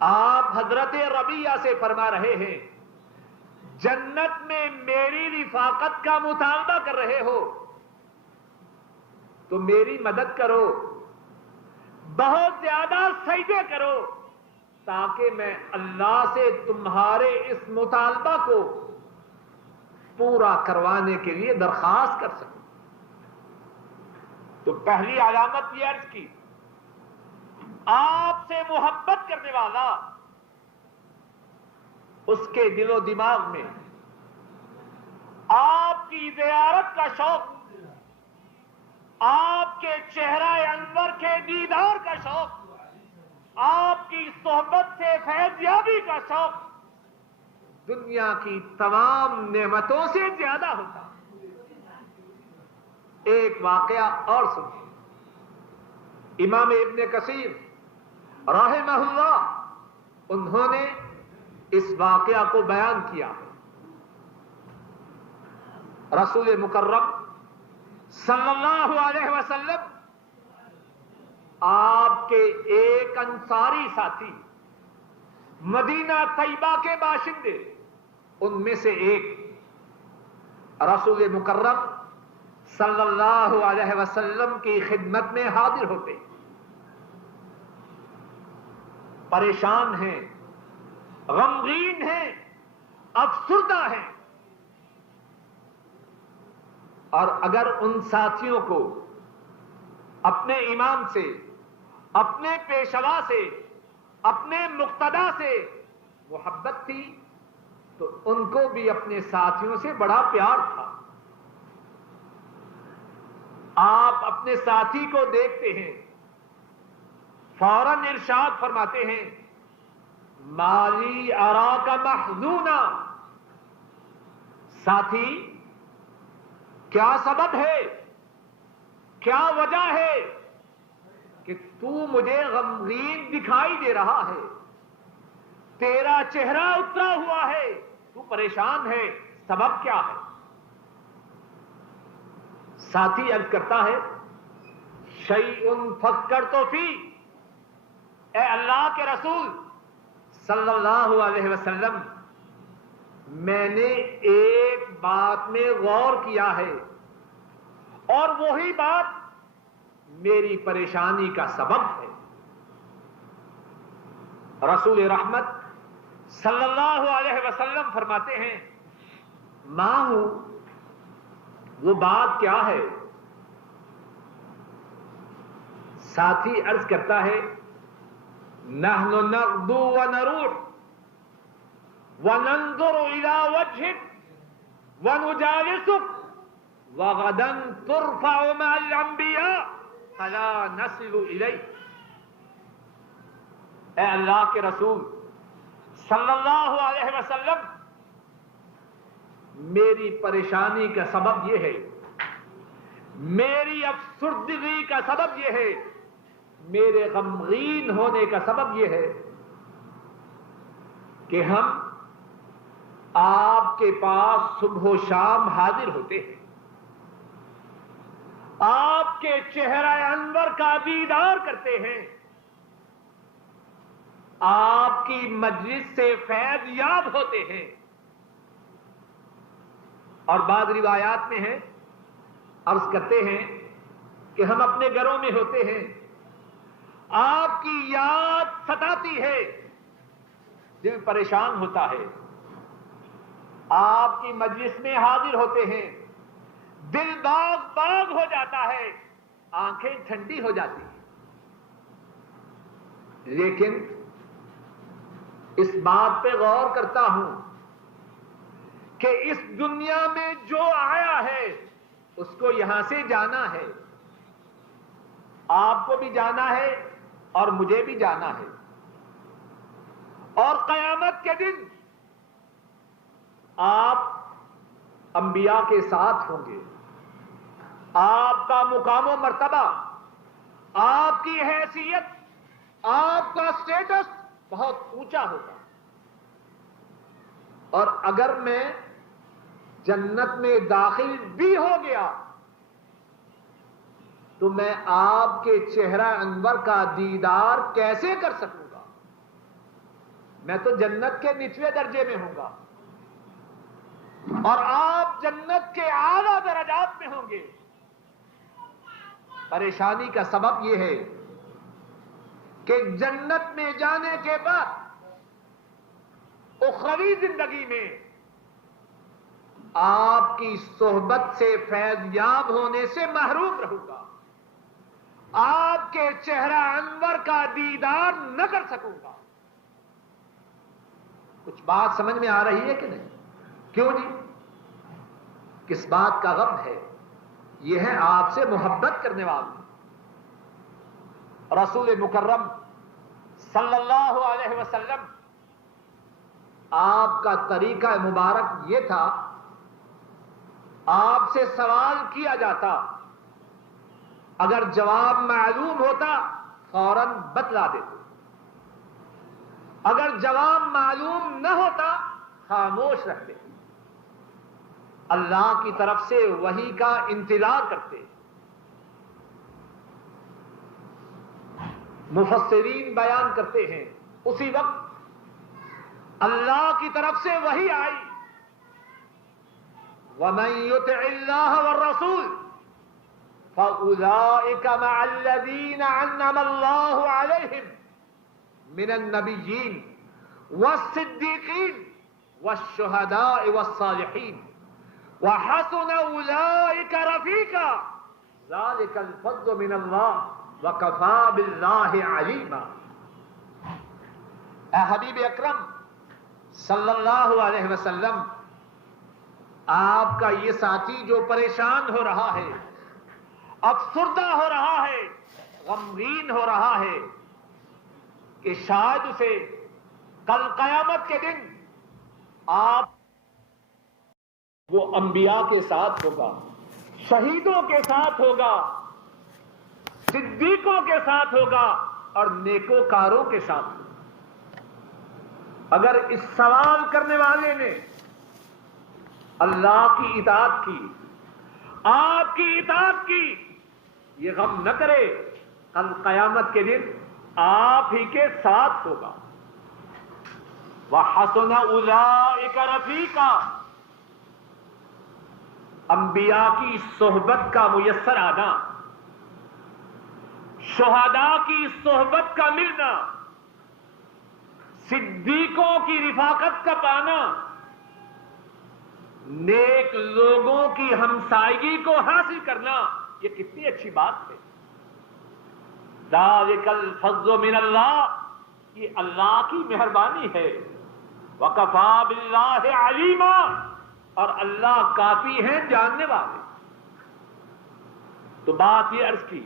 آپ حضرت ربیعہ سے فرما رہے ہیں جنت میں میری رفاقت کا مطالبہ کر رہے ہو تو میری مدد کرو، بہت زیادہ سجدے کرو تاکہ میں اللہ سے تمہارے اس مطالبہ کو پورا کروانے کے لیے درخواست کر سکوں۔ تو پہلی علامت یہ عرض کی، آپ سے محبت کرنے والا، اس کے دل و دماغ میں آپ کی زیارت کا شوق، آپ کے چہرہ انور کے دیدار کا شوق، آپ کی صحبت سے فیض یابی کا شوق دنیا کی تمام نعمتوں سے زیادہ ہوتا۔ ایک واقعہ اور سنیے، امام ابن کثیر رحمہ اللہ انہوں نے اس واقعہ کو بیان کیا ہے۔ رسول مکرم صلی اللہ علیہ وسلم آپ کے ایک انصاری ساتھی، مدینہ طیبہ کے باشندے، ان میں سے ایک رسول مکرم صلی اللہ علیہ وسلم کی خدمت میں حاضر ہوتے، پریشان ہیں، غمگین ہیں، افسردہ ہیں، اور اگر ان ساتھیوں کو اپنے امام سے، اپنے پیشوا سے، اپنے مقتدا سے محبت تھی تو ان کو بھی اپنے ساتھیوں سے بڑا پیار تھا۔ آپ اپنے ساتھی کو دیکھتے ہیں، فوراً ارشاد فرماتے ہیں، مالی اراک محزونا، ساتھی کیا سبب ہے، کیا وجہ ہے کہ تو مجھے غمگین دکھائی دے رہا ہے، تیرا چہرہ اترا ہوا ہے، تو پریشان ہے، سبب کیا ہے؟ ساتھی عرض کرتا ہے، شیء فکرت فی، اے اللہ کے رسول صلی اللہ علیہ وسلم، میں نے ایک بات میں غور کیا ہے اور وہی بات میری پریشانی کا سبب ہے۔ رسول رحمت صلی اللہ علیہ وسلم فرماتے ہیں، ماں ہوں، وہ بات کیا ہے؟ ساتھی عرض کرتا ہے، نحن نغدو ونروح وننظر الى وجهك ونجالسك وغدا ترفع مع الانبیاء فلا نصل الیک۔ اے اللہ کے رسول صلی اللہ علیہ وسلم، میری پریشانی کا سبب یہ ہے، میری افسردگی کا سبب یہ ہے، میرے غمگین ہونے کا سبب یہ ہے کہ ہم آپ کے پاس صبح و شام حاضر ہوتے ہیں، آپ کے چہرہ انور کا دیدار کرتے ہیں، آپ کی مجلس سے فیض یاب ہوتے ہیں، اور بعض روایات میں ہے، عرض کرتے ہیں کہ ہم اپنے گھروں میں ہوتے ہیں، آپ کی یاد ستاتی ہے، دل پریشان ہوتا ہے، آپ کی مجلس میں حاضر ہوتے ہیں، دل باغ باغ ہو جاتا ہے، آنکھیں ٹھنڈی ہو جاتی ہیں، لیکن اس بات پہ غور کرتا ہوں کہ اس دنیا میں جو آیا ہے اس کو یہاں سے جانا ہے، آپ کو بھی جانا ہے اور مجھے بھی جانا ہے، اور قیامت کے دن آپ انبیاء کے ساتھ ہوں گے، آپ کا مقام و مرتبہ، آپ کی حیثیت، آپ کا سٹیٹس بہت اونچا ہوگا، اور اگر میں جنت میں داخل بھی ہو گیا تو میں آپ کے چہرہ انور کا دیدار کیسے کر سکوں گا؟ میں تو جنت کے نچلے درجے میں ہوں گا اور آپ جنت کے اعلیٰ درجات میں ہوں گے۔ پریشانی کا سبب یہ ہے کہ جنت میں جانے کے بعد اخروی زندگی میں آپ کی صحبت سے فیض یاب ہونے سے محروم رہوں گا، آپ کے چہرہ انور کا دیدار نہ کر سکوں گا۔ کچھ بات سمجھ میں آ رہی ہے کہ نہیں؟ کیوں جی؟ کس بات کا غم ہے؟ یہ ہے آپ سے محبت کرنے والے رسول مکرم صلی اللہ علیہ وسلم۔ آپ کا طریقہ مبارک یہ تھا، آپ سے سوال کیا جاتا، اگر جواب معلوم ہوتا فوراً بتلا دیتے، اگر جواب معلوم نہ ہوتا خاموش رکھتے، اللہ کی طرف سے وحی کا انتظار کرتے۔ مفسرین بیان کرتے ہیں اسی وقت اللہ کی طرف سے وحی آئی، وَمَن يُطِعِ اللَّهَ وَالرَّسُولَ فَأُولَٰئِكَ مَعَ الَّذِينَ أَنْعَمَ اللَّهُ عَلَيْهِمْ مِنَ النَّبِيِّينَ وَالصِّدِّيقِينَ وَالشُّهَدَاءِ وَالصَّالِحِينَ وَحَسُنَ أُولَٰئِكَ رَفِيقًا ذَلِكَ الْفَضْلُ مِنَ اللَّهِ وَكَفَىٰ بِاللَّهِ عَلِيمًا۔ اے حبیب اکرم صلی اللہ علیہ وسلم، آپ کا یہ ساتھی جو پریشان ہو رہا ہے، افسردہ ہو رہا ہے، غمگین ہو رہا ہے کہ شاید اسے کل قیامت کے دن آپ وہ انبیاء کے ساتھ ہوگا، شہیدوں کے ساتھ ہوگا، صدیقوں کے ساتھ ہوگا اور نیکوکاروں کے ساتھ ہوگا۔ اگر اس سوال کرنے والے نے اللہ کی اطاعت کی، آپ کی اطاعت کی، یہ غم نہ کرے، کل قیامت کے دن آپ ہی کے ساتھ ہوگا۔ وَحَسُنَ أُولَٰئِكَ رَفِيقًا، انبیاء کی صحبت کا میسر آنا، شہداء کی صحبت کا ملنا، صدیقوں کی رفاقت کا پانا، نیک لوگوں کی ہمسائیگی کو حاصل کرنا، یہ کتنی اچھی بات ہے۔ ذَلِكَ الْفَضْلُ مِنَ اللَّهِ، یہ اللہ کی مہربانی ہے۔ وَكَفَىٰ بِاللَّهِ عَلِيمًا، اور اللہ کافی ہیں جاننے والے۔ تو بات یہ عرض کی،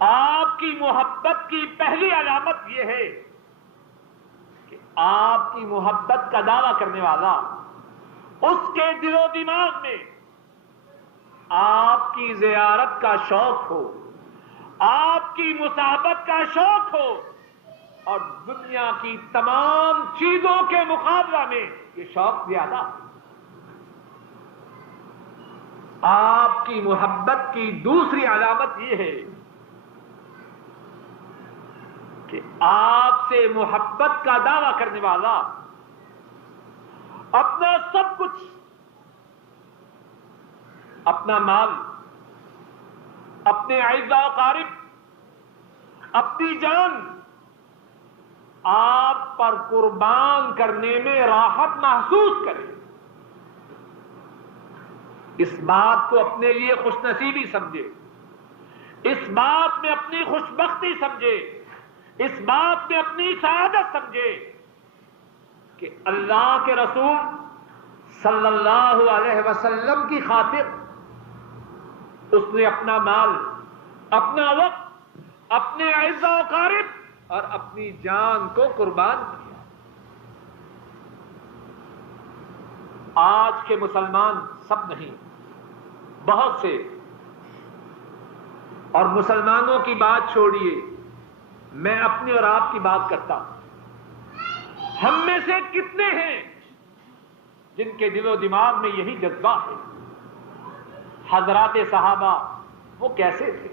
آپ کی محبت کی پہلی علامت یہ ہے کہ آپ کی محبت کا دعویٰ کرنے والا، اس کے دل و دماغ میں آپ کی زیارت کا شوق ہو، آپ کی مصاحبت کا شوق ہو، اور دنیا کی تمام چیزوں کے مقابلہ میں یہ شوق زیادہ۔ آپ کی محبت کی دوسری علامت یہ ہے کہ آپ سے محبت کا دعویٰ کرنے والا اپنا سب کچھ، اپنا مال، اپنے اعزاء و اقارب، اپنی جان آپ پر قربان کرنے میں راحت محسوس کرے، اس بات کو اپنے لیے خوش نصیبی سمجھے، اس بات میں اپنی خوش بختی سمجھے، اس بات میں اپنی سعادت سمجھے کہ اللہ کے رسول صلی اللہ علیہ وسلم کی خاطر اس نے اپنا مال، اپنا وقت، اپنے اعزاء و اقارب اور اپنی جان کو قربان کیا۔ آج کے مسلمان سب نہیں، بہت سے، اور مسلمانوں کی بات چھوڑیے، میں اپنی اور آپ کی بات کرتا ہوں، ہم میں سے کتنے ہیں جن کے دل و دماغ میں یہی جذبہ ہے؟ حضرات صحابہ وہ کیسے تھے؟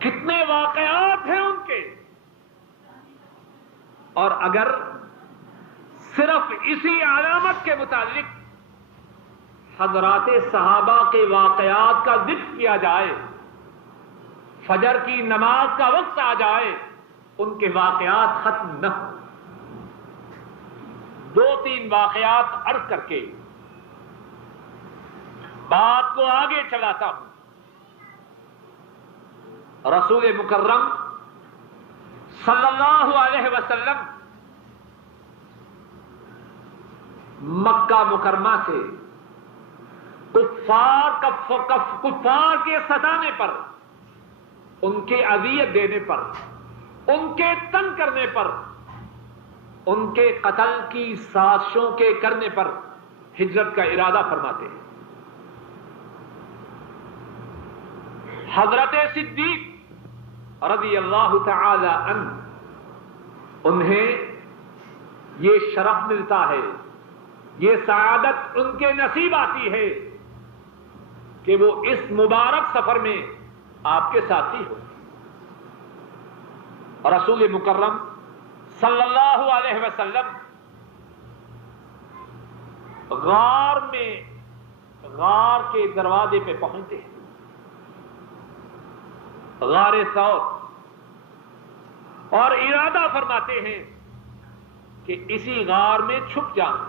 کتنے واقعات ہیں ان کے اور اگر صرف اسی علامت کے متعلق حضرات صحابہ کے واقعات کا ذکر کیا جائے، فجر کی نماز کا وقت آ جائے، ان کے واقعات ختم نہ ہوں۔ 2-3 واقعات عرض کر کے بات کو آگے چلاتا ہوں۔ رسول مکرم صلی اللہ علیہ وسلم مکہ مکرمہ سے کفار کے ستانے پر، ان کے اذیت دینے پر، ان کے تنگ کرنے پر، ان کے قتل کی سازشوں کے کرنے پر ہجرت کا ارادہ فرماتے ہیں۔ حضرت صدیق رضی اللہ تعالی عنہ، انہیں یہ شرف ملتا ہے، یہ سعادت ان کے نصیب آتی ہے کہ وہ اس مبارک سفر میں آپ کے ساتھی ہو۔ رسول مکرم صلی اللہ علیہ وسلم غار کے دروازے پہ پہنچتے ہیں، غار ثور، اور ارادہ فرماتے ہیں کہ اسی غار میں چھپ جائیں۔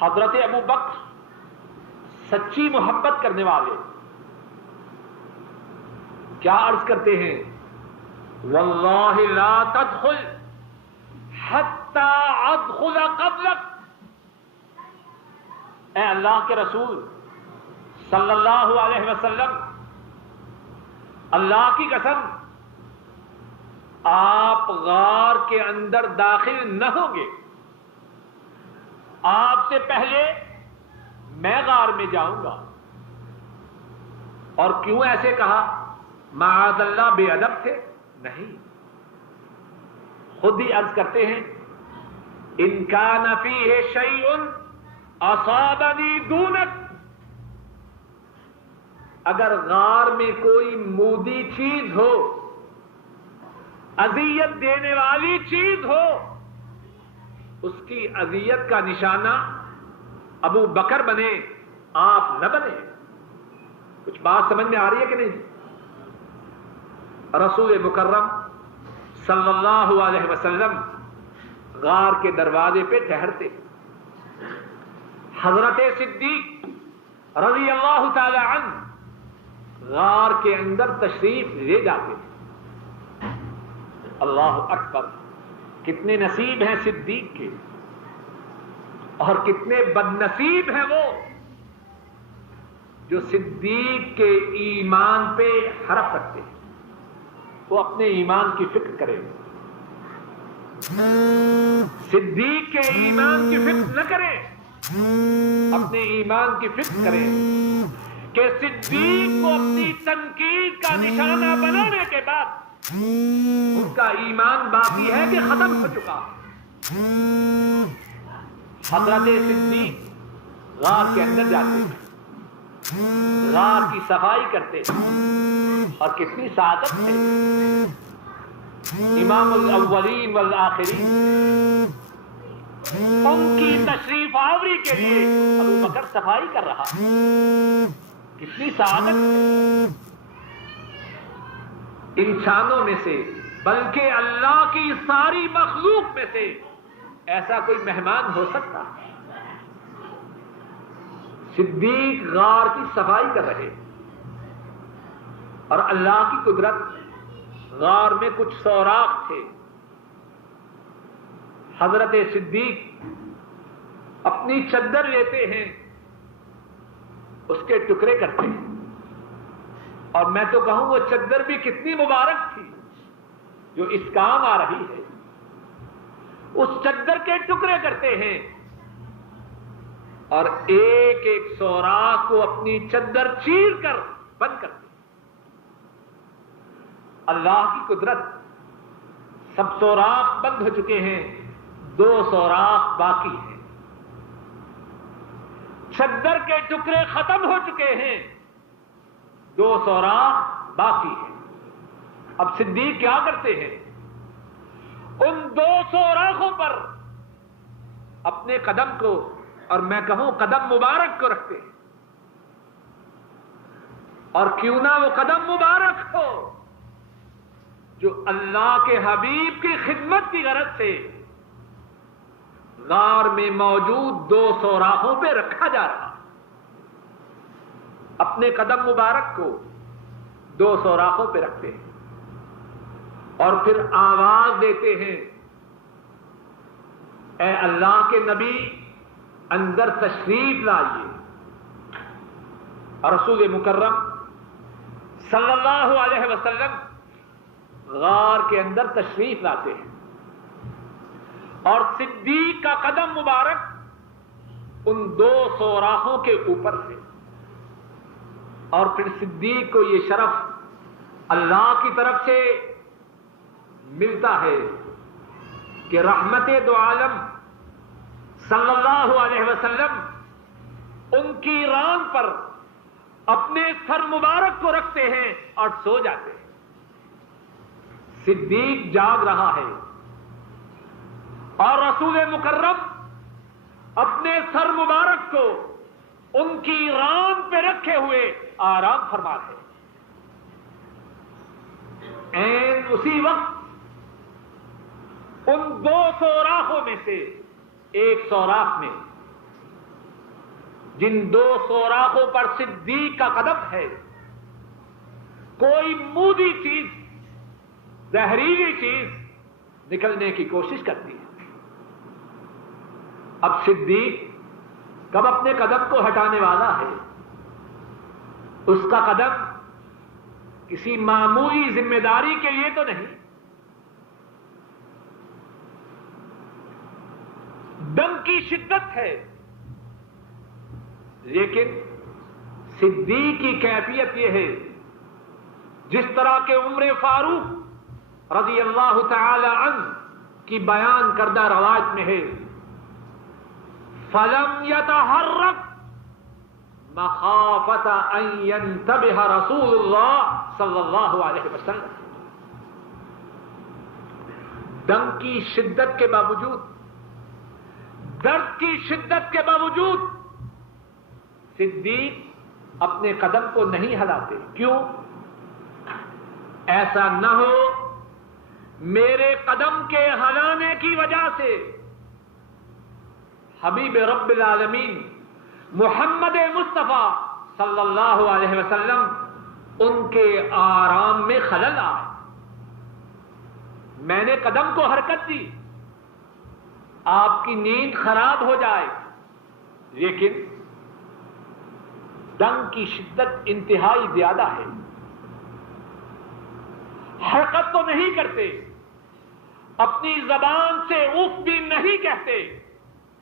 حضرت ابو بکر سچی محبت کرنے والے کیا عرض کرتے ہیں؟ واللہ لا تدخل حتی ادخل قبلک، اے اللہ کے رسول صلی اللہ علیہ وسلم، اللہ کی قسم آپ غار کے اندر داخل نہ ہوں گے، آپ سے پہلے میں غار میں جاؤں گا۔ اور کیوں ایسے کہا؟ معاذ اللہ بے ادب تھے؟ نہیں، خود ہی عرض کرتے ہیں ان کان فیہ شیء اصابنی دونک، اگر غار میں کوئی مودی چیز ہو، اذیت دینے والی چیز ہو، اس کی اذیت کا نشانہ ابو بکر بنے، آپ نہ بنے۔ کچھ بات سمجھ میں آ رہی ہے کہ نہیں؟ رسول مکرم صلی اللہ علیہ وسلم غار کے دروازے پہ ٹھہرتے، حضرت صدیق رضی اللہ تعالی عنہ غار کے اندر تشریف لے جاتے۔ اللہ اکبر، کتنے نصیب ہیں صدیق کے، اور کتنے بد نصیب ہیں وہ جو صدیق کے ایمان پہ حرف رکھتے ہیں۔ وہ اپنے ایمان کی فکر کریں، صدیق کے ایمان کی فکر نہ کریں، اپنے ایمان کی فکر کریں کہ صدیق کو اپنی تنقید کا نشانہ بنانے کے بعد ان کا ایمان باقی ہے کہ ختم ہو چکا۔ حضرت صدیق غار کے اندر جاتے، غار کی صفائی کرتے، اور کتنی سعادت ہے، امام الاولین والآخرین ان کی تشریف آوری کے لیے ابو بکر صفائی کر رہا، کتنی سعادت ہے۔ انسانوں میں سے بلکہ اللہ کی ساری مخلوق میں سے ایسا کوئی مہمان ہو سکتا؟ صدیق غار کی صفائی کر رہے، اور اللہ کی قدرت، غار میں کچھ سوراخ تھے۔ حضرت صدیق اپنی چادر لیتے ہیں، اس کے ٹکڑے کرتے ہیں، اور میں تو کہوں وہ چادر بھی کتنی مبارک تھی جو اس کام آ رہی ہے۔ اس چادر کے ٹکڑے کرتے ہیں، اور ایک ایک سوراخ کو اپنی چادر چیر کر بند کرتے ہیں۔ اللہ کی قدرت، سب سوراخ بند ہو چکے ہیں، 2 سوراخ باقی ہیں، چادر کے ٹکڑے ختم ہو چکے ہیں، 2 سوراخ باقی ہیں۔ اب صدیق کیا کرتے ہیں؟ ان 2 سوراخوں پر اپنے قدم کو، اور میں کہوں قدم مبارک کو رکھتے ہیں، اور کیوں نہ وہ قدم مبارک ہو جو اللہ کے حبیب کی خدمت کی غرض سے غار میں موجود 2 سوراخوں پہ رکھا جا رہا، اپنے قدم مبارک کو 2 سوراخوں پہ رکھتے ہیں اور پھر آواز دیتے ہیں، اے اللہ کے نبی اندر تشریف لائیے۔ اور رسول مکرم صلی اللہ علیہ وسلم غار کے اندر تشریف لاتے ہیں، اور صدیق کا قدم مبارک ان 2 سوراخوں کے اوپر سے، اور پھر صدیق کو یہ شرف اللہ کی طرف سے ملتا ہے کہ رحمت دو عالم صلی اللہ علیہ وسلم ان کی ران پر اپنے سر مبارک کو رکھتے ہیں اور سو جاتے ہیں۔ صدیق جاگ رہا ہے اور رسول مکرم اپنے سر مبارک کو ان کی ران پہ رکھے ہوئے آرام فرما رہے ہیں۔ این اسی وقت ان 2 سوراخوں میں سے ایک سوراخ میں، جن 2 سوراخوں پر صدیق کا قدم ہے، کوئی مودی چیز، زہریلی چیز نکلنے کی کوشش کرتی ہے۔ اب صدیق کب اپنے قدم کو ہٹانے والا ہے؟ اس کا قدم کسی معمولی ذمہ داری کے لیے تو نہیں، دم کی شدت ہے، لیکن صدیق کی کیفیت یہ ہے جس طرح کے عمر فاروق رضی اللہ تعالی عنہ کی بیان کردہ روایت میں ہے، فَلَمْ يَتَحَرَّكْ مَخَافَةَ أَن يَنْتَبِهَ رَسُولُ اللَّهِ صلی اللہ علیہ وسلم۔ دم کی شدت کے باوجود، درد کی شدت کے باوجود صدیق اپنے قدم کو نہیں ہلاتے۔ کیوں؟ ایسا نہ ہو میرے قدم کے ہلانے کی وجہ سے حبیب رب العالمین محمد مصطفیٰ صلی اللہ علیہ وسلم ان کے آرام میں خلل آئے۔ میں نے قدم کو حرکت دی، آپ کی نیند خراب ہو جائے، لیکن دم کی شدت انتہائی زیادہ ہے، حرکت تو نہیں کرتے، اپنی زبان سے اف بھی نہیں کہتے،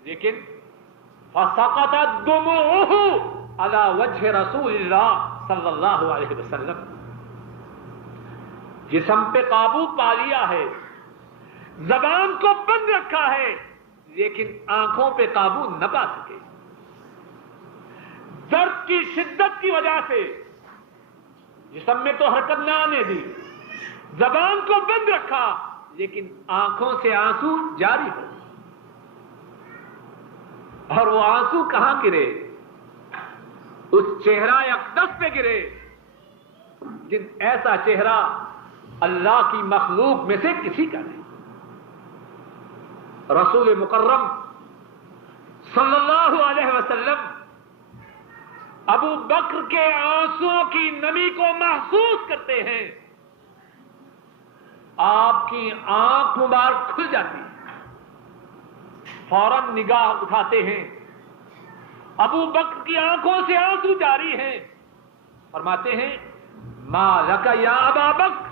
لیکن فَسَقَطَتْ دُمُوعُهُ عَلَى وَجْهِ رسول اللہ صلی اللہ علیہ وسلم۔ جسم پہ قابو پا لیا ہے، زبان کو بند رکھا ہے، لیکن آنکھوں پہ قابو نہ پا سکے۔ درد کی شدت کی وجہ سے جسم میں تو حرکت نہ آنے دی، زبان کو بند رکھا، لیکن آنکھوں سے آنسو جاری ہو، اور وہ آنسو کہاں گرے؟ اس چہرہ اقدس پہ گرے، جن ایسا چہرہ اللہ کی مخلوق میں سے کسی کا نہیں۔ رسول مکرم صلی اللہ علیہ وسلم ابو بکر کے آنسوؤں کی نمی کو محسوس کرتے ہیں، آپ کی آنکھ مبارک کھل جاتی ہے، فوراً نگاہ اٹھاتے ہیں، ابو بکر کی آنکھوں سے آنسو جاری ہیں، فرماتے ہیں ما لک یا ابا بکر،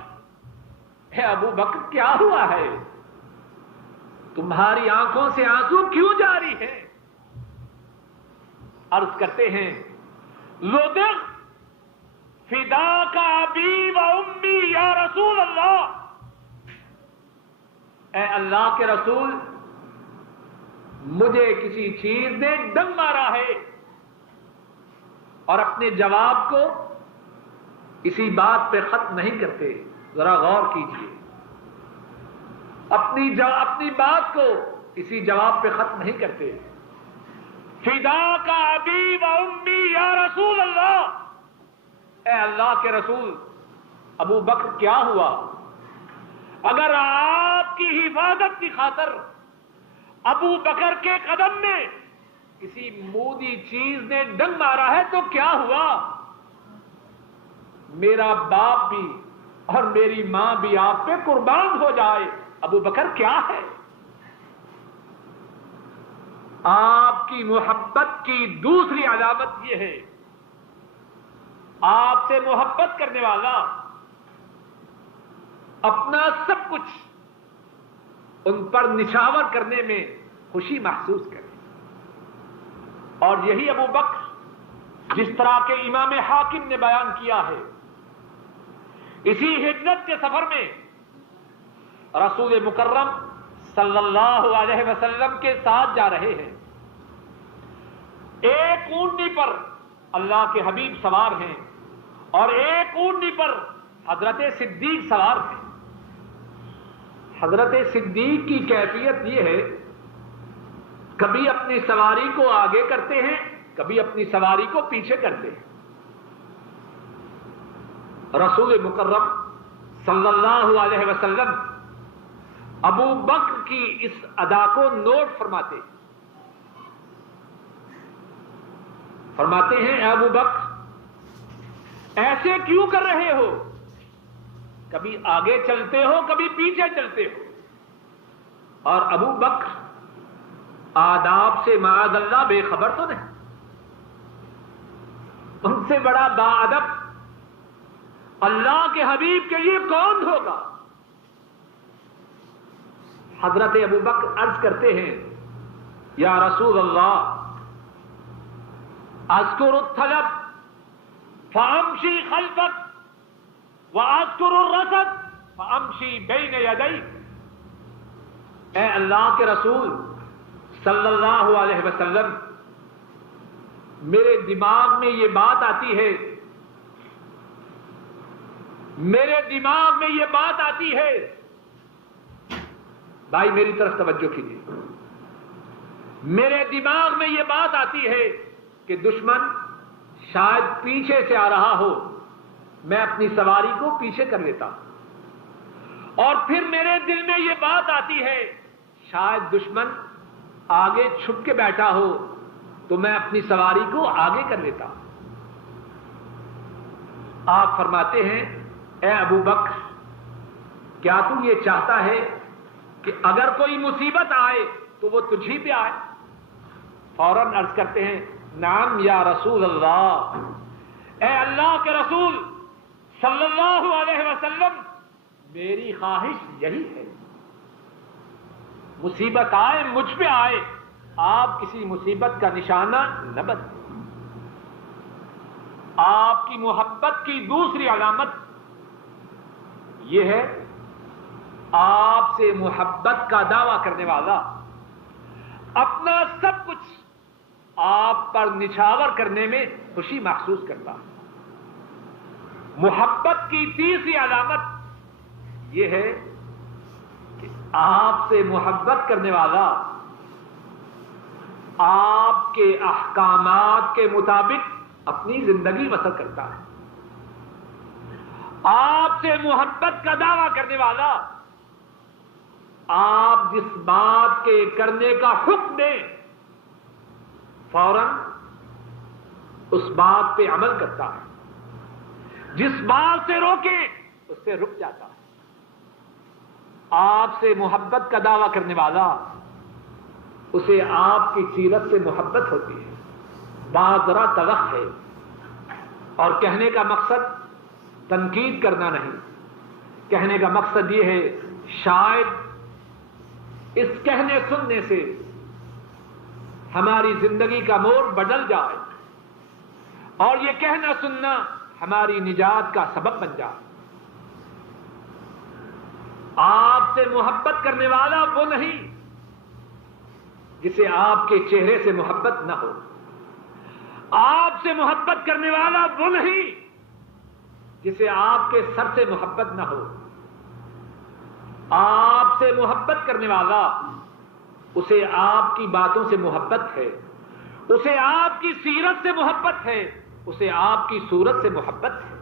اے ابو بکر کیا ہوا ہے، تمہاری آنکھوں سے آنسو کیوں جاری ہیں؟ عرض کرتے ہیں لدغ فداک ابی و امی یا رسول اللہ، اے اللہ کے رسول مجھے کسی چیز نے ڈنگ مارا ہے، اور اپنے جواب کو اسی بات پہ ختم نہیں کرتے، ذرا غور کیجیے۔ اپنی بات کو کسی جواب پہ ختم نہیں کرتے. فداک ابی و امی یا رسول اللہ، اے اللہ کے رسول ابو بکر کیا ہوا؟ اگر آپ کی حفاظت کی خاطر ابو بکر کے قدم میں کسی مودی چیز نے ڈنگ مارا ہے تو کیا ہوا؟ میرا باپ بھی اور میری ماں بھی آپ پہ قربان ہو جائے. ابو بکر کیا ہے؟ آپ کی محبت کی دوسری علامت یہ ہے، آپ سے محبت کرنے والا اپنا سب کچھ ان پر نچھاور کرنے میں خوشی محسوس کرے. اور یہی ابو بکر جس طرح کے امام حاکم نے بیان کیا ہے، اسی ہجرت کے سفر میں رسول مکرم صلی اللہ علیہ وسلم کے ساتھ جا رہے ہیں. ایک اونٹنی پر اللہ کے حبیب سوار ہیں اور ایک اونٹنی پر حضرت صدیق سوار ہیں. حضرت صدیق کی کیفیت یہ ہے، کبھی اپنی سواری کو آگے کرتے ہیں، کبھی اپنی سواری کو پیچھے کرتے ہیں. رسول مکرم صلی اللہ علیہ وسلم ابو بکر کی اس ادا کو نوٹ فرماتے ہیں اے ابو بکر ایسے کیوں کر رہے ہو؟ کبھی آگے چلتے ہو کبھی پیچھے چلتے ہو. اور ابو بکر آداب سے معاذ اللہ بے خبر تو نہیں، ان سے بڑا باادب اللہ کے حبیب کے لیے کون ہوگا؟ حضرت ابو بکر عرض کرتے ہیں یا رسول اللہ اذکر الطلب فامشی خلفک واذکر الرصد فامشی بین یدیک. اے اللہ کے رسول صلی اللہ علیہ وسلم، میرے دماغ میں یہ بات آتی ہے، بھائی میری طرف توجہ کیجیے، میرے دماغ میں یہ بات آتی ہے کہ دشمن شاید پیچھے سے آ رہا ہو، میں اپنی سواری کو پیچھے کر لیتا. اور پھر میرے دل میں یہ بات آتی ہے شاید دشمن آگے چھپ کے بیٹھا ہو تو میں اپنی سواری کو آگے کر لیتا. آپ فرماتے ہیں اے ابو بکر کیا تو یہ چاہتا ہے کہ اگر کوئی مصیبت آئے تو وہ تجھی پہ آئے؟ فوراً عرض کرتے ہیں نعم یا رسول اللہ، اے اللہ کے رسول صلی اللہ علیہ وسلم میری خواہش یہی ہے. مصیبت آئے مجھ پہ آئے، آپ کسی مصیبت کا نشانہ نہ بنیں. آپ کی محبت کی دوسری علامت یہ ہے، آپ سے محبت کا دعویٰ کرنے والا اپنا سب کچھ آپ پر نچھاور کرنے میں خوشی محسوس کرتا ہے. محبت کی تیسری علامت یہ ہے کہ آپ سے محبت کرنے والا آپ کے احکامات کے مطابق اپنی زندگی بسر کرتا ہے. آپ سے محبت کا دعویٰ کرنے والا آپ جس بات کے کرنے کا حکم دیں فوراً اس بات پہ عمل کرتا ہے، جس بات سے روکے اس سے رک جاتا ہے. آپ سے محبت کا دعویٰ کرنے والا اسے آپ کی سیرت سے محبت ہوتی ہے. بات ذرا تلخ ہے اور کہنے کا مقصد تنقید کرنا نہیں، کہنے کا مقصد یہ ہے شاید اس کہنے سننے سے ہماری زندگی کا موڑ بدل جائے اور یہ کہنا سننا ہماری نجات کا سبب بن جائے. آپ سے محبت کرنے والا وہ نہیں جسے آپ کے چہرے سے محبت نہ ہو. آپ سے محبت کرنے والا وہ نہیں جسے آپ کے سر سے محبت نہ ہو. آپ سے محبت کرنے والا، اسے آپ کی باتوں سے محبت ہے، اسے آپ کی سیرت سے محبت ہے، اسے آپ کی صورت سے محبت ہے۔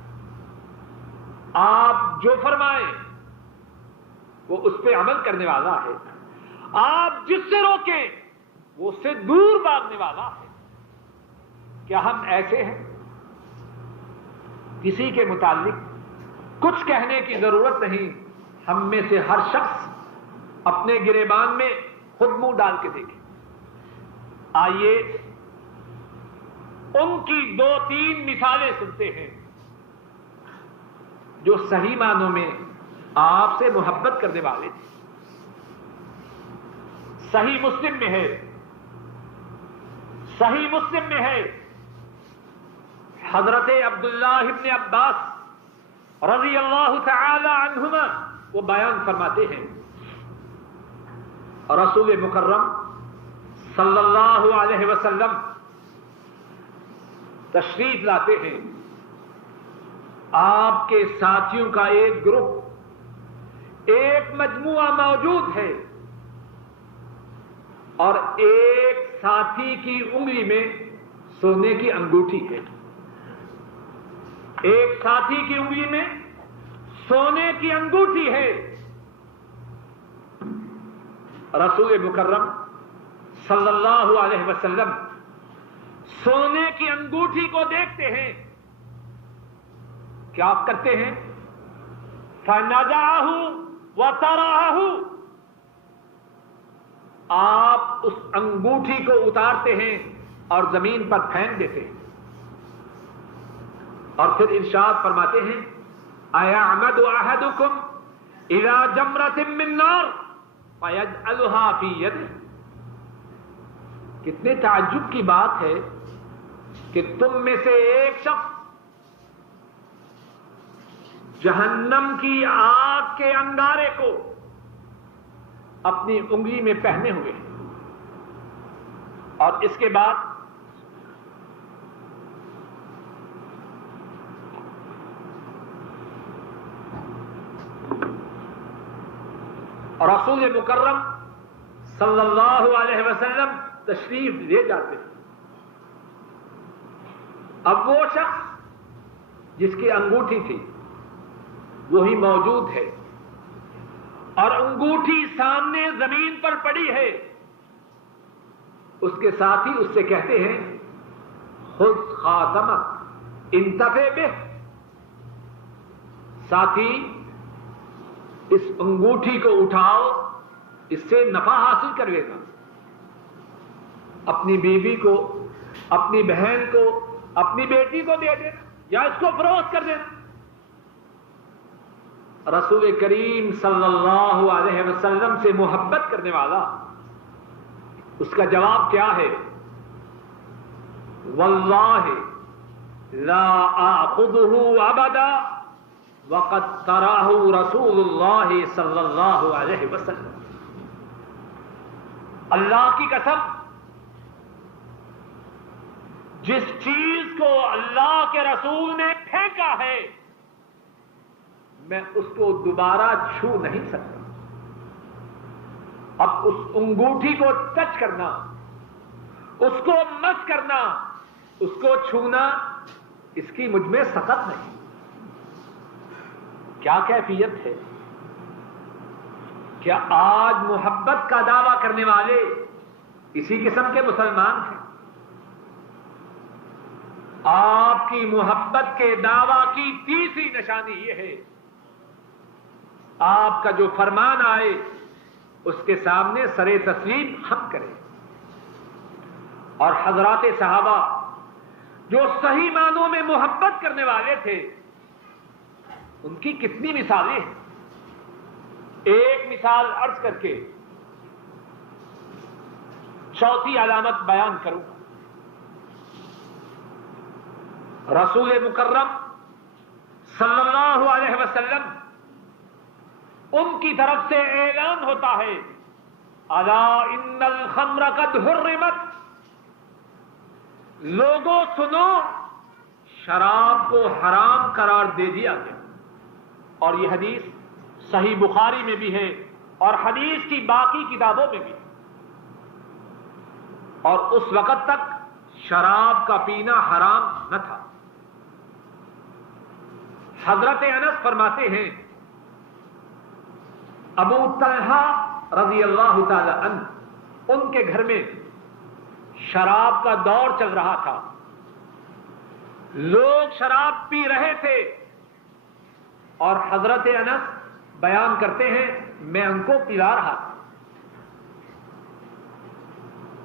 آپ جو فرمائیں وہ اس پہ عمل کرنے والا ہے، آپ جس سے روکیں وہ اس سے دور بھاگنے والا ہے۔ کیا ہم ایسے ہیں؟ کسی کے متعلق کچھ کہنے کی ضرورت نہیں، ہم میں سے ہر شخص اپنے گریبان میں خود منہ ڈال کے دیکھیں۔ آئیے ان کی 2-3 مثالیں سنتے ہیں جو صحیح معنوں میں آپ سے محبت کرنے والے تھے۔ صحیح مسلم میں ہے، صحیح مسلم میں ہے، حضرت عبداللہ ابن عباس رضی اللہ تعالی عنہما وہ بیان فرماتے ہیں، رسول مکرم صلی اللہ علیہ وسلم تشریف لاتے ہیں، آپ کے ساتھیوں کا ایک گروپ، ایک مجموعہ موجود ہے، اور ایک ساتھی کی انگلی میں سونے کی انگوٹھی ہے، ایک ساتھی کی انگلی میں سونے کی انگوٹھی ہے۔ رسول مکرم صلی اللہ علیہ وسلم سونے کی انگوٹھی کو دیکھتے ہیں، کیا کرتے ہیں؟ فَنَزَعَهُ وَتَرَعَهُ، آپ اس انگوٹھی کو اتارتے ہیں اور زمین پر پھینک دیتے ہیں، اور پھر ارشاد فرماتے ہیں أَيَعْمَدُ أَحَدُكُمْ إِلَى جَمْرَةٍ مِّن نَّارٍ فَيَجْعَلُهَا فِي يَدِهِ۔ کتنے تعجب کی بات ہے کہ تم میں سے ایک شخص جہنم کی آگ کے انگارے کو اپنی انگلی میں پہنے ہوئے ہیں، اور اس کے بعد رسول مکرم صلی اللہ علیہ وسلم تشریف لے جاتے ہیں۔ اب وہ شخص جس کی انگوٹھی تھی وہی موجود ہے، اور انگوٹھی سامنے زمین پر پڑی ہے۔ اس کے ساتھی اس سے کہتے ہیں خذ خاتمک انتفع بہ، ساتھی اس انگوٹھی کو اٹھاؤ، اس سے نفع حاصل کروے گا، اپنی بیوی کو، اپنی بہن کو، اپنی بیٹی کو دے دینا یا اس کو فروخت کر دینا۔ رسول کریم صلی اللہ علیہ وسلم سے محبت کرنے والا، اس کا جواب کیا ہے؟ واللہ لا آخذہ ابدا وقد تراہ رسول اللہ صلی اللہ علیہ وسلم۔ اللہ کی قسم، جس چیز کو اللہ کے رسول نے پھینکا ہے میں اس کو دوبارہ چھو نہیں سکتا۔ اب اس انگوٹھی کو ٹچ کرنا، اس کو مس کرنا، اس کو چھونا، اس کی مجھ میں سخت نہیں۔ کیا کیفیت ہے؟ کیا آج محبت کا دعویٰ کرنے والے اسی قسم کے مسلمان ہیں؟ آپ کی محبت کے دعویٰ کی تیسری نشانی یہ ہے، آپ کا جو فرمان آئے اس کے سامنے سر تسلیم ہم کریں۔ اور حضرات صحابہ جو صحیح معنوں میں محبت کرنے والے تھے، ان کی کتنی مثالیں ہیں۔ ایک مثال عرض کر کے چوتھی علامت بیان کروں۔ رسول مکرم صلی اللہ علیہ وسلم ان کی طرف سے اعلان ہوتا ہے، الا ان الخمر قد حرمت، لوگوں سنو، شراب کو حرام قرار دے دیا گیا۔ اور یہ حدیث صحیح بخاری میں بھی ہے، اور حدیث کی باقی کتابوں میں بھی. اور اس وقت تک شراب کا پینا حرام نہ تھا. حضرت انس فرماتے ہیں ابو طلحہ رضی اللہ تعالی عنہ ان کے گھر میں شراب کا دور چل رہا تھا. لوگ شراب پی رہے تھے اور حضرت انس بیان کرتے ہیں میں ان کو پلا رہا تھا.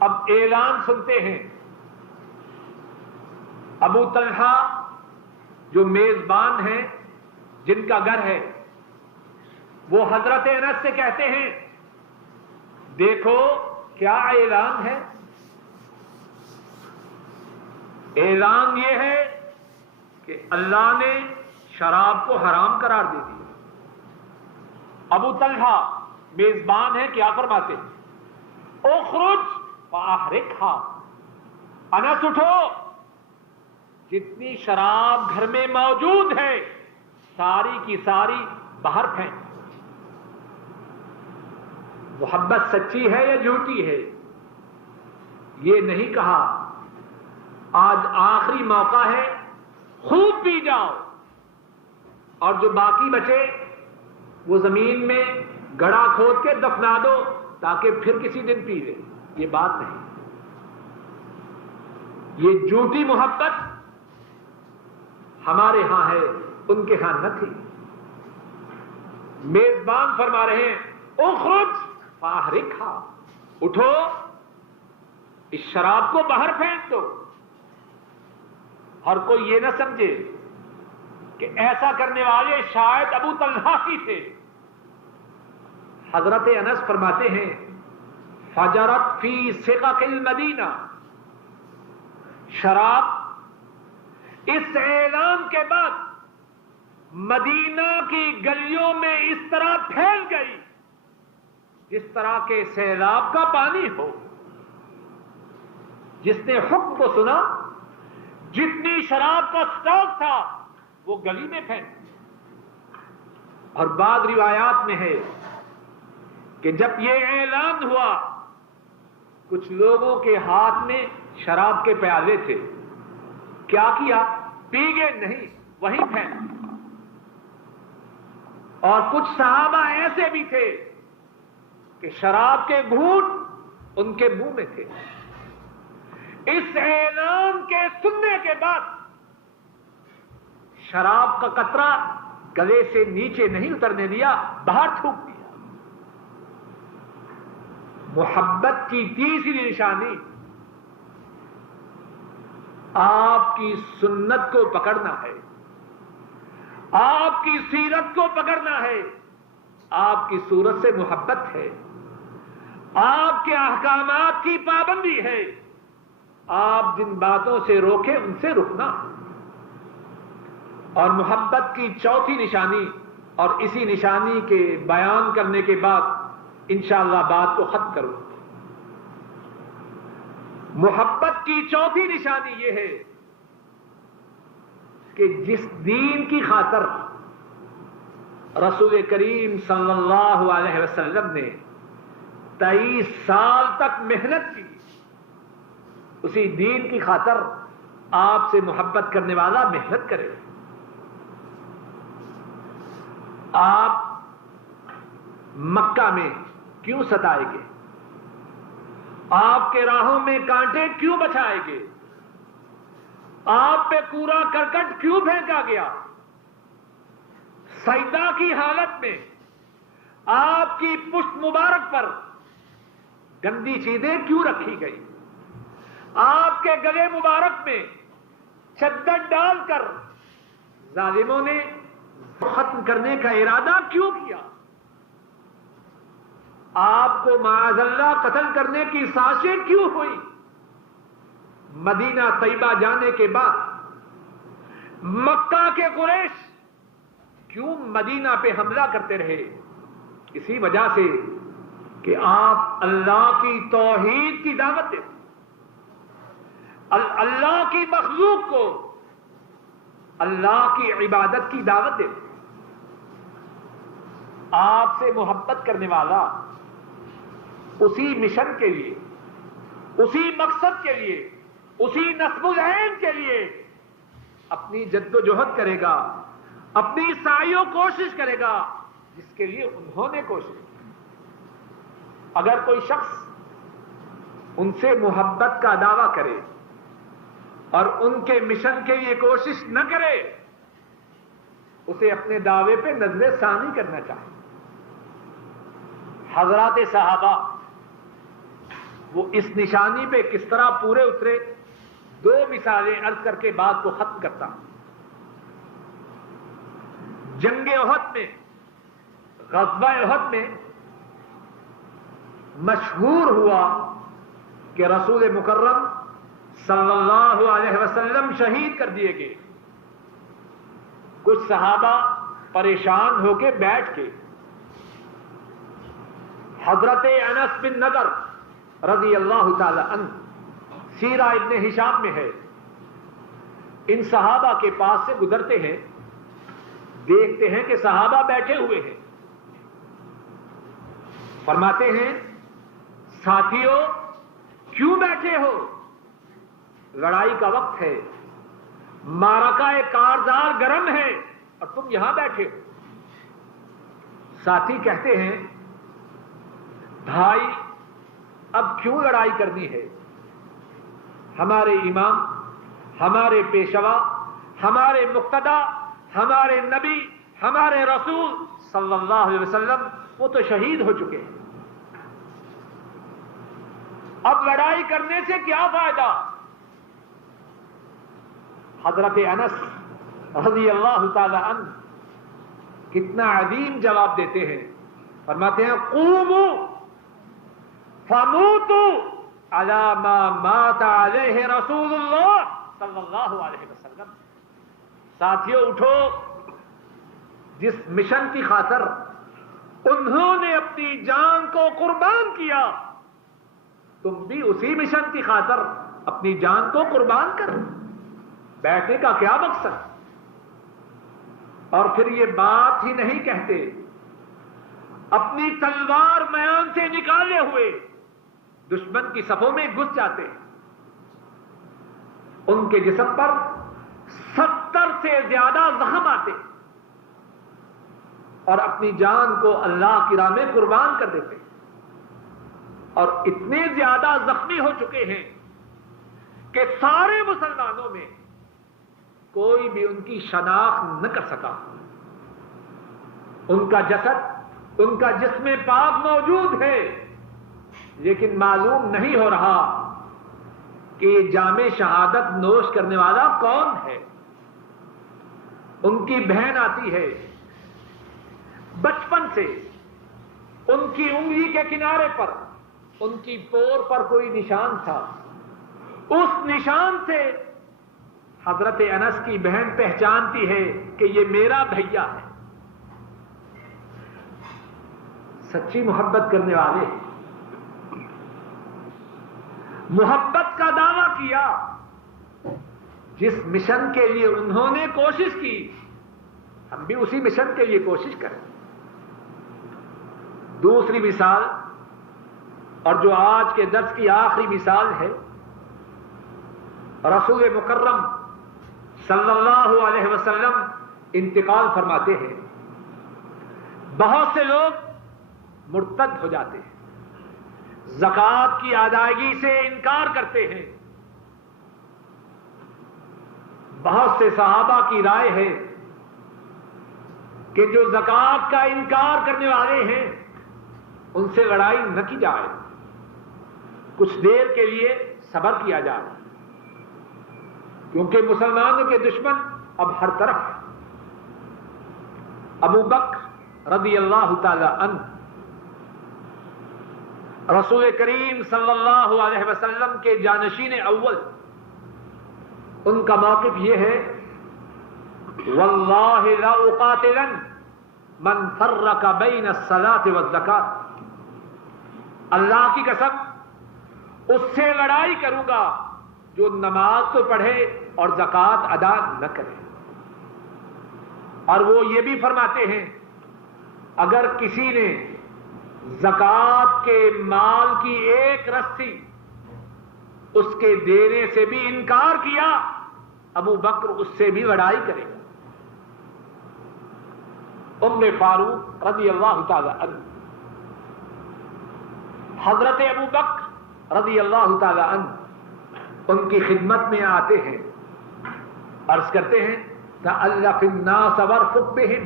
اب اعلان سنتے ہیں. ابو طلحہ جو میزبان ہیں جن کا گھر ہے وہ حضرت انس سے کہتے ہیں دیکھو کیا اعلان ہے. اعلان یہ ہے کہ اللہ نے شراب کو حرام قرار دے دیا. ابو طلحہ میزبان ہے کیا فرماتے ہیں اخرج فاحرقھا. انس اٹھو جتنی شراب گھر میں موجود ہے ساری کی ساری باہر پھینک. محبت سچی ہے یا جھوٹی ہے یہ نہیں کہا. آج آخری موقع ہے خوب پی جاؤ اور جو باقی بچے وہ زمین میں گڑھا کھود کے دفنا دو تاکہ پھر کسی دن پی لے. یہ بات نہیں. یہ جھوٹی محبت ہمارے ہاں ہے ان کے ہاں نہ تھی. میزبان فرما رہے ہیں اخرج فاحرقھا. اٹھو اس شراب کو باہر پھینک دو. ہر کوئی یہ نہ سمجھے کہ ایسا کرنے والے شاید ابو طلحہ ہی تھے. حضرت انس فرماتے ہیں فجرت فی سقق المدینہ. شراب اس اعلان کے بعد مدینہ کی گلیوں میں اس طرح پھیل گئی جس طرح کے سیلاب کا پانی ہو. جس نے حکم کو سنا جتنی شراب کا اسٹاک تھا وہ گلی میں پھینک. اور بعض روایات میں ہے کہ جب یہ اعلان ہوا کچھ لوگوں کے ہاتھ میں شراب کے پیالے تھے. کیا کیا؟ پی گئے نہیں وہیں پھینک. اور کچھ صحابہ ایسے بھی تھے کہ شراب کے گھونٹ ان کے منہ میں تھے. اس اعلان کے سننے کے بعد شراب کا قطرہ گلے سے نیچے نہیں اترنے دیا باہر تھوک دیا. محبت کی تیسری نشانی آپ کی سنت کو پکڑنا ہے. آپ کی سیرت کو پکڑنا ہے. آپ کی صورت سے محبت ہے. آپ کے احکامات کی پابندی ہے. آپ جن باتوں سے روکے ان سے رکنا. اور محبت کی چوتھی نشانی اور اسی نشانی کے بیان کرنے کے بعد انشاءاللہ بات کو ختم کروں. محبت کی چوتھی نشانی یہ ہے کہ جس دین کی خاطر رسول کریم صلی اللہ علیہ وسلم نے 23 سال تک محنت کی اسی دین کی خاطر آپ سے محبت کرنے والا محنت کرے. آپ مکہ میں کیوں ستائے گے؟ آپ کے راہوں میں کانٹے کیوں بچھائے گے؟ آپ پہ کوڑا کرکٹ کیوں پھینکا گیا؟ سجدہ کی حالت میں آپ کی پشت مبارک پر گندی چیزیں کیوں رکھی گئی؟ آپ کے گلے مبارک میں چادر ڈال کر ظالموں نے ختم کرنے کا ارادہ کیوں کیا؟ آپ کو معاذ اللہ قتل کرنے کی سازشیں کیوں ہوئی؟ مدینہ طیبہ جانے کے بعد مکہ کے قریش کیوں مدینہ پہ حملہ کرتے رہے؟ اسی وجہ سے کہ آپ اللہ کی توحید کی دعوت دیتے، اللہ کی مخلوق کو اللہ کی عبادت کی دعوت دیتے. آپ سے محبت کرنے والا اسی مشن کے لیے، اسی مقصد کے لیے، اسی نصب العین کے لیے اپنی جد و جہد کرے گا، اپنی سعی و کوشش کرے گا جس کے لیے انہوں نے کوشش کی۔ اگر کوئی شخص ان سے محبت کا دعویٰ کرے اور ان کے مشن کے لیے کوشش نہ کرے، اسے اپنے دعوے پہ نظر ثانی کرنا چاہیے۔ حضرات صحابہ وہ اس نشانی پہ کس طرح پورے اترے، دو مثالیں عرض کر کے بات کو ختم کرتا ہوں۔ جنگ احد میں، غزوہ احد میں مشہور ہوا کہ رسول مکرم صلی اللہ علیہ وسلم شہید کر دیے گئے۔ کچھ صحابہ پریشان ہو کے بیٹھ کے، حضرت انس بن نضر رضی اللہ تعالی عنہ، سیرہ ابن ہشام میں ہے، ان صحابہ کے پاس سے گزرتے ہیں، دیکھتے ہیں کہ صحابہ بیٹھے ہوئے ہیں، فرماتے ہیں ساتھیو کیوں بیٹھے ہو؟ لڑائی کا وقت ہے، معرکہ کارزار گرم ہے اور تم یہاں بیٹھے ہو۔ ساتھی کہتے ہیں بھائی اب کیوں لڑائی کرنی ہے؟ ہمارے امام، ہمارے پیشوا، ہمارے مقتدی، ہمارے نبی، ہمارے رسول صلی اللہ علیہ وسلم وہ تو شہید ہو چکے ہیں، اب لڑائی کرنے سے کیا فائدہ؟ حضرت انس رضی اللہ تعالی عنہ کتنا عظیم جواب دیتے ہیں، فرماتے ہیں قوموا فموتوا علی ما مات علیہ رسول اللہ صلی اللہ علیہ وسلم۔ ساتھیوں اٹھو، جس مشن کی خاطر انہوں نے اپنی جان کو قربان کیا، تم بھی اسی مشن کی خاطر اپنی جان کو قربان کرو۔ بیٹھنے کا کیا مقصد؟ اور پھر یہ بات ہی نہیں کہتے، اپنی تلوار میان سے نکالے ہوئے دشمن کی صفوں میں گھس جاتے ہیں، ان کے جسم پر 70 سے زیادہ زخم آتے ہیں اور اپنی جان کو اللہ کی راہ میں قربان کر دیتے ہیں، اور اتنے زیادہ زخمی ہو چکے ہیں کہ سارے مسلمانوں میں کوئی بھی ان کی شناخت نہ کر سکا۔ ان کا جسد، ان کا جسم پاک موجود ہے، لیکن معلوم نہیں ہو رہا کہ یہ جام شہادت نوش کرنے والا کون ہے۔ ان کی بہن آتی ہے، بچپن سے ان کی انگلی کے کنارے پر ان کی پور پر کوئی نشان تھا، اس نشان سے حضرت انس کی بہن پہچانتی ہے کہ یہ میرا بھیا ہے۔ سچی محبت کرنے والے محبت کا دعویٰ کیا، جس مشن کے لیے انہوں نے کوشش کی، ہم بھی اسی مشن کے لیے کوشش کریں۔ دوسری مثال، اور جو آج کے درس کی آخری مثال ہے، رسول مکرم صلی اللہ علیہ وسلم انتقال فرماتے ہیں، بہت سے لوگ مرتد ہو جاتے ہیں، زکوٰۃ کی ادائیگی سے انکار کرتے ہیں۔ بہت سے صحابہ کی رائے ہے کہ جو زکوٰۃ کا انکار کرنے والے ہیں ان سے لڑائی نہ کی جائے، کچھ دیر کے لیے صبر کیا جائے، کیونکہ مسلمانوں کے دشمن اب ہر طرف ہیں۔ ابو بکر رضی اللہ تعالی عنہ رسول کریم صلی اللہ علیہ وسلم کے جانشین اول، ان کا موقف یہ ہے، واللہ لا اقاتلن من فرق بین الصلاۃ والزکاۃ، اللہ کی قسم اس سے لڑائی کروں گا جو نماز تو پڑھے اور زکوٰۃ ادا نہ کرے۔ اور وہ یہ بھی فرماتے ہیں اگر کسی نے زکوٰۃ کے مال کی ایک رسی اس کے دینے سے بھی انکار کیا، ابو بکر اس سے بھی لڑائی کرے گا۔ ام فاروق رضی اللہ تعالی عنہ، حضرت ابو بکر رضی اللہ تعالی عنہ ان کی خدمت میں آتے ہیں، عرض کرتے ہیں تألف الناس وارفق بہم،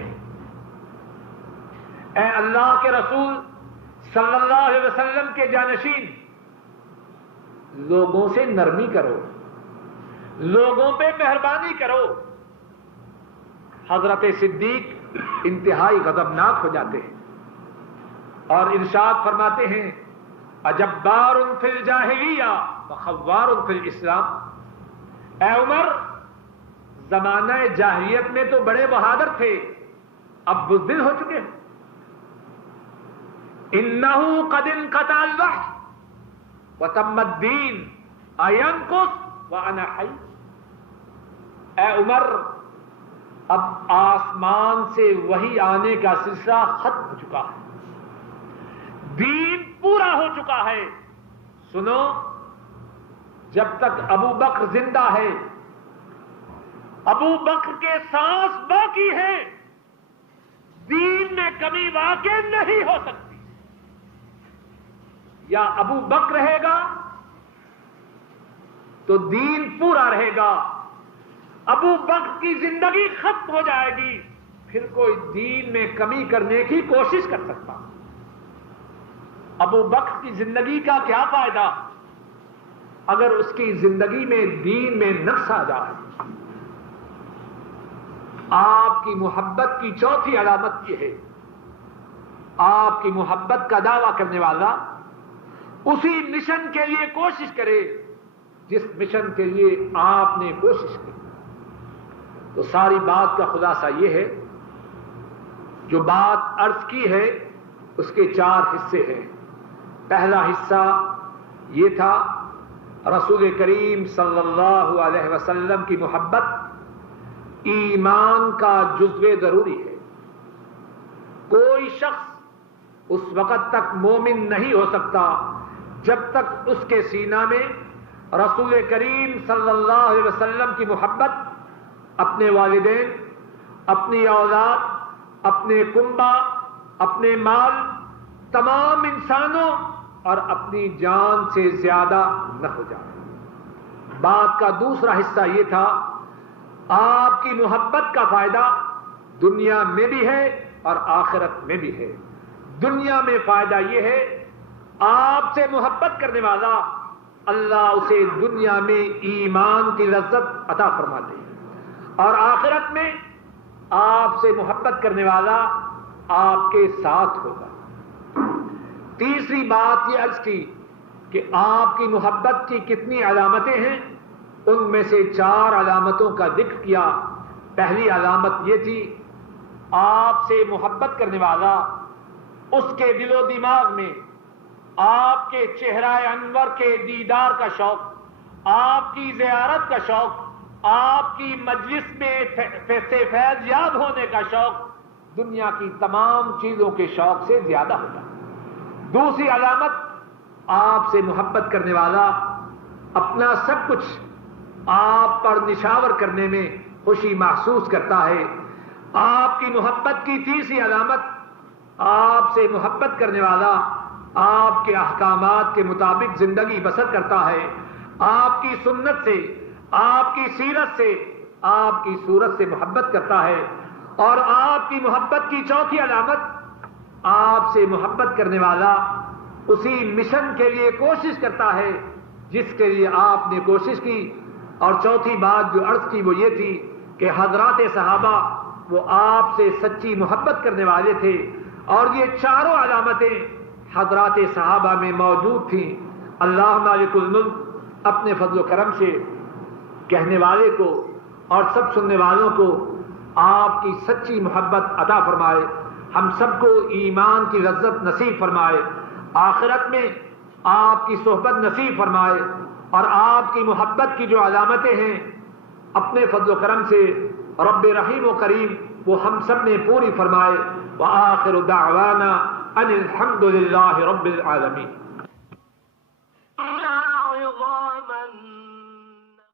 اے اللہ کے رسول صلی اللہ علیہ وسلم کے جانشین، لوگوں سے نرمی کرو، لوگوں پہ مہربانی کرو۔ حضرت صدیق انتہائی غضبناک ہو جاتے ہیں اور ارشاد فرماتے ہیں اجبار فی الجاہلیہ وخوار فی الاسلام، اے عمر زمانہ جاہلیت میں تو بڑے بہادر تھے، اب بزدل ہو چکے ہیں۔ انہ قد انقطع الوحی وتم الدین اینقص وانا حی، اے عمر اب آسمان سے وحی آنے کا سلسلہ ختم ہو چکا ہے، دین پورا ہو چکا ہے۔ سنو، جب تک ابو بکر زندہ ہے، ابو بکر کے سانس باقی ہے، دین میں کمی واقع نہیں ہو سکتی۔ یا ابو بکر رہے گا تو دین پورا رہے گا، ابو بکر کی زندگی ختم ہو جائے گی، پھر کوئی دین میں کمی کرنے کی کوشش کر سکتا۔ ابو بکر کی زندگی کا کیا فائدہ اگر اس کی زندگی میں دین میں نقص آ جائے۔ آپ کی محبت کی چوتھی علامت یہ ہے، آپ کی محبت کا دعویٰ کرنے والا اسی مشن کے لیے کوشش کرے جس مشن کے لیے آپ نے کوشش کی۔ تو ساری بات کا خلاصہ یہ ہے، جو بات عرض کی ہے اس کے 4 حصے ہیں۔ پہلا حصہ یہ تھا رسول کریم صلی اللہ علیہ وسلم کی محبت ایمان کا جزو ضروری ہے۔ کوئی شخص اس وقت تک مومن نہیں ہو سکتا جب تک اس کے سینہ میں رسول کریم صلی اللہ علیہ وسلم کی محبت اپنے والدین، اپنی اولاد، اپنے کنبہ، اپنے مال، تمام انسانوں اور اپنی جان سے زیادہ نہ ہو جائے۔ بات کا دوسرا حصہ یہ تھا، آپ کی محبت کا فائدہ دنیا میں بھی ہے اور آخرت میں بھی ہے۔ دنیا میں فائدہ یہ ہے، آپ سے محبت کرنے والا اللہ اسے دنیا میں ایمان کی لذت عطا فرماتے ہیں، اور آخرت میں آپ سے محبت کرنے والا آپ کے ساتھ ہوگا۔ تیسری بات یہ عرض کی کہ آپ کی محبت کی کتنی علامتیں ہیں، ان میں سے 4 علامتوں کا ذکر کیا۔ پہلی علامت یہ تھی، آپ سے محبت کرنے والا اس کے دل و دماغ میں آپ کے چہرہ انور کے دیدار کا شوق، آپ کی زیارت کا شوق، آپ کی مجلس میں سے فیض یاب ہونے کا شوق دنیا کی تمام چیزوں کے شوق سے زیادہ ہوگا۔ دوسری علامت، آپ سے محبت کرنے والا اپنا سب کچھ آپ پر نشاور کرنے میں خوشی محسوس کرتا ہے۔ آپ کی محبت کی تیسری علامت، آپ سے محبت کرنے والا آپ کے احکامات کے مطابق زندگی بسر کرتا ہے، آپ کی سنت سے، آپ کی سیرت سے، آپ کی صورت سے محبت کرتا ہے۔ اور آپ کی محبت کی چوتھی علامت، آپ سے محبت کرنے والا اسی مشن کے لیے کوشش کرتا ہے جس کے لیے آپ نے کوشش کی۔ اور چوتھی بات جو عرض کی وہ یہ تھی کہ حضرات صحابہ وہ آپ سے سچی محبت کرنے والے تھے، اور یہ 4 علامتیں حضرات صحابہ میں موجود تھیں۔ اللہ مالک الملک اپنے فضل و کرم سے کہنے والے کو اور سب سننے والوں کو آپ کی سچی محبت عطا فرمائے، ہم سب کو ایمان کی لذت نصیب فرمائے، آخرت میں آپ کی صحبت نصیب فرمائے، اور آپ کی محبت کی جو علامتیں ہیں اپنے فضل و کرم سے رب رحیم و کریم وہ ہم سب نے پوری فرمائے۔ وآخر دعوانا ان الحمد للہ رب العالمین.